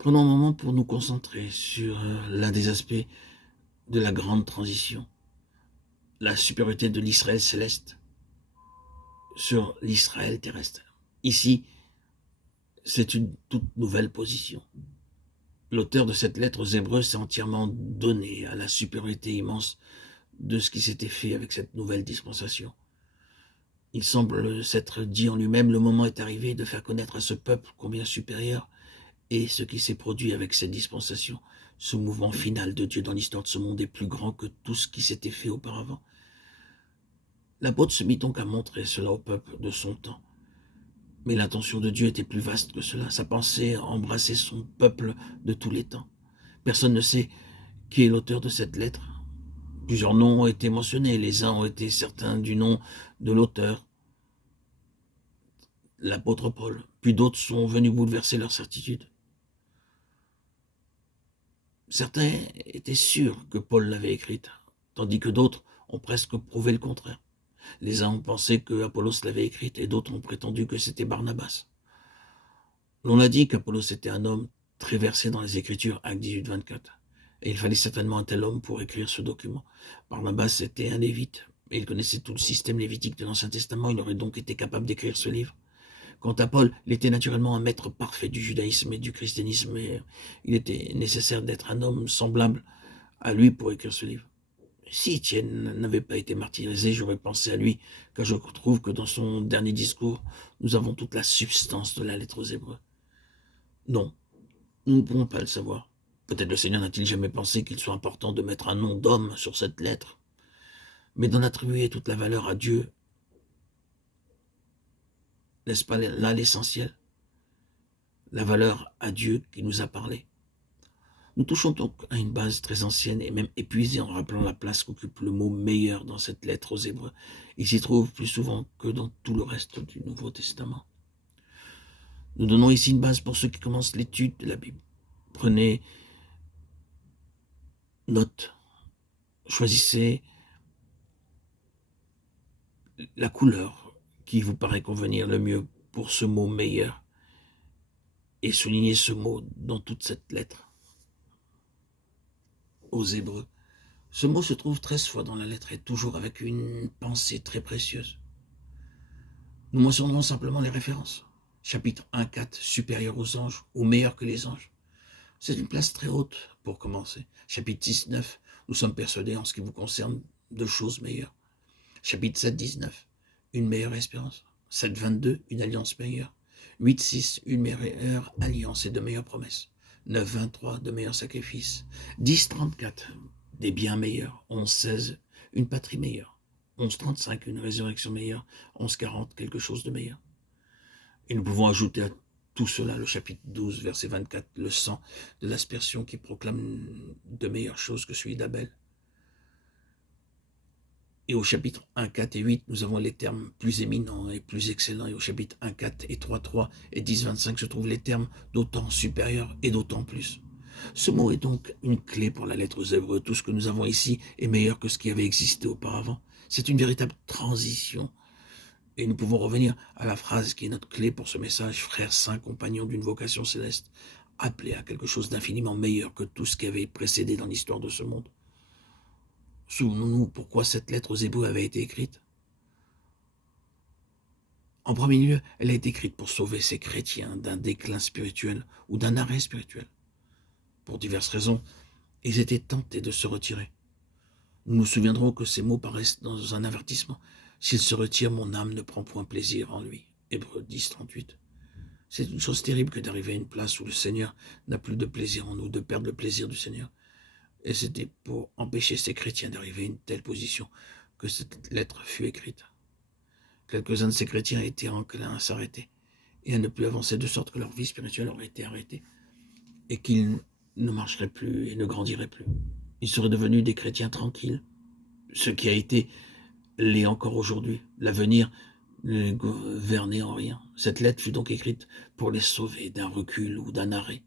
Prenons un moment pour nous concentrer sur l'un des aspects de la grande transition, la supériorité de l'Israël céleste sur l'Israël terrestre. Ici, c'est une toute nouvelle position. L'auteur de cette lettre aux Hébreux s'est entièrement donné à la supériorité immense de ce qui s'était fait avec cette nouvelle dispensation. Il semble s'être dit en lui-même, le moment est arrivé de faire connaître à ce peuple combien supérieur est ce qui s'est produit avec cette dispensation. Ce mouvement final de Dieu dans l'histoire de ce monde est plus grand que tout ce qui s'était fait auparavant. L'apôtre se mit donc à montrer cela au peuple de son temps. Mais l'intention de Dieu était plus vaste que cela. Sa pensée embrassait son peuple de tous les temps. Personne ne sait qui est l'auteur de cette lettre. Plusieurs noms ont été mentionnés. Les uns ont été certains du nom de l'auteur, l'apôtre Paul. Puis d'autres sont venus bouleverser leur certitude. Certains étaient sûrs que Paul l'avait écrite, tandis que d'autres ont presque prouvé le contraire. Les uns ont pensé que Apollos l'avait écrite et d'autres ont prétendu que c'était Barnabas. L'on a dit qu'Apollos était un homme très versé dans les Écritures, Actes 18, 24. Et il fallait certainement un tel homme pour écrire ce document. Barnabas était un lévite, et il connaissait tout le système lévitique de l'Ancien Testament, il aurait donc été capable d'écrire ce livre. Quant à Paul, il était naturellement un maître parfait du judaïsme et du christianisme, et il était nécessaire d'être un homme semblable à lui pour écrire ce livre. Si Étienne n'avait pas été martyrisé, j'aurais pensé à lui, car je trouve que dans son dernier discours, nous avons toute la substance de la lettre aux Hébreux. Non, nous ne pouvons pas le savoir. Peut-être le Seigneur n'a-t-il jamais pensé qu'il soit important de mettre un nom d'homme sur cette lettre, mais d'en attribuer toute la valeur à Dieu. N'est-ce pas là l'essentiel? La valeur à Dieu qui nous a parlé. Nous touchons donc à une base très ancienne et même épuisée en rappelant la place qu'occupe le mot « meilleur » dans cette lettre aux Hébreux. Il s'y trouve plus souvent que dans tout le reste du Nouveau Testament. Nous donnons ici une base pour ceux qui commencent l'étude de la Bible. Prenez note, choisissez la couleur qui vous paraît convenir le mieux pour ce mot « meilleur » et soulignez ce mot dans toute cette lettre aux Hébreux. Ce mot se trouve 13 fois dans la lettre et toujours avec une pensée très précieuse. Nous mentionnerons simplement les références. Chapitre 1-4, supérieur aux anges, ou meilleur que les anges. C'est une place très haute pour commencer. Chapitre 6-9, nous sommes persuadés en ce qui vous concerne de choses meilleures. Chapitre 7-19, une meilleure espérance. 7-22, une alliance meilleure. 8-6, une meilleure alliance et de meilleures promesses. 9-23, de meilleurs sacrifices. 10-34, des biens meilleurs. 11-16, une patrie meilleure. 11-35, une résurrection meilleure. 11-40, quelque chose de meilleur. Et nous pouvons ajouter à tout cela le chapitre 12, verset 24, le sang de l'aspersion qui proclame de meilleures choses que celui d'Abel. Et au chapitre 1, 4 et 8, nous avons les termes plus éminents et plus excellents. Et au chapitre 1, 4 et 3, 3 et 10, 25 se trouvent les termes d'autant supérieurs et d'autant plus. Ce mot est donc une clé pour la lettre aux Hébreux. Tout ce que nous avons ici est meilleur que ce qui avait existé auparavant. C'est une véritable transition. Et nous pouvons revenir à la phrase qui est notre clé pour ce message. Frères saints, compagnons d'une vocation céleste, appelés à quelque chose d'infiniment meilleur que tout ce qui avait précédé dans l'histoire de ce monde. Souvenons-nous pourquoi cette lettre aux Hébreux avait été écrite. En premier lieu, elle a été écrite pour sauver ces chrétiens d'un déclin spirituel ou d'un arrêt spirituel. Pour diverses raisons, ils étaient tentés de se retirer. Nous nous souviendrons que ces mots paraissent dans un avertissement. S'il se retire, mon âme ne prend point plaisir en lui. Hébreux 10, 38. C'est une chose terrible que d'arriver à une place où le Seigneur n'a plus de plaisir en nous, de perdre le plaisir du Seigneur. Et c'était pour empêcher ces chrétiens d'arriver à une telle position que cette lettre fut écrite. Quelques-uns de ces chrétiens étaient enclins à s'arrêter et à ne plus avancer, de sorte que leur vie spirituelle aurait été arrêtée et qu'ils ne marcheraient plus et ne grandiraient plus. Ils seraient devenus des chrétiens tranquilles, ce qui a été l'est encore aujourd'hui. L'avenir ne gouvernait en rien. Cette lettre fut donc écrite pour les sauver d'un recul ou d'un arrêt.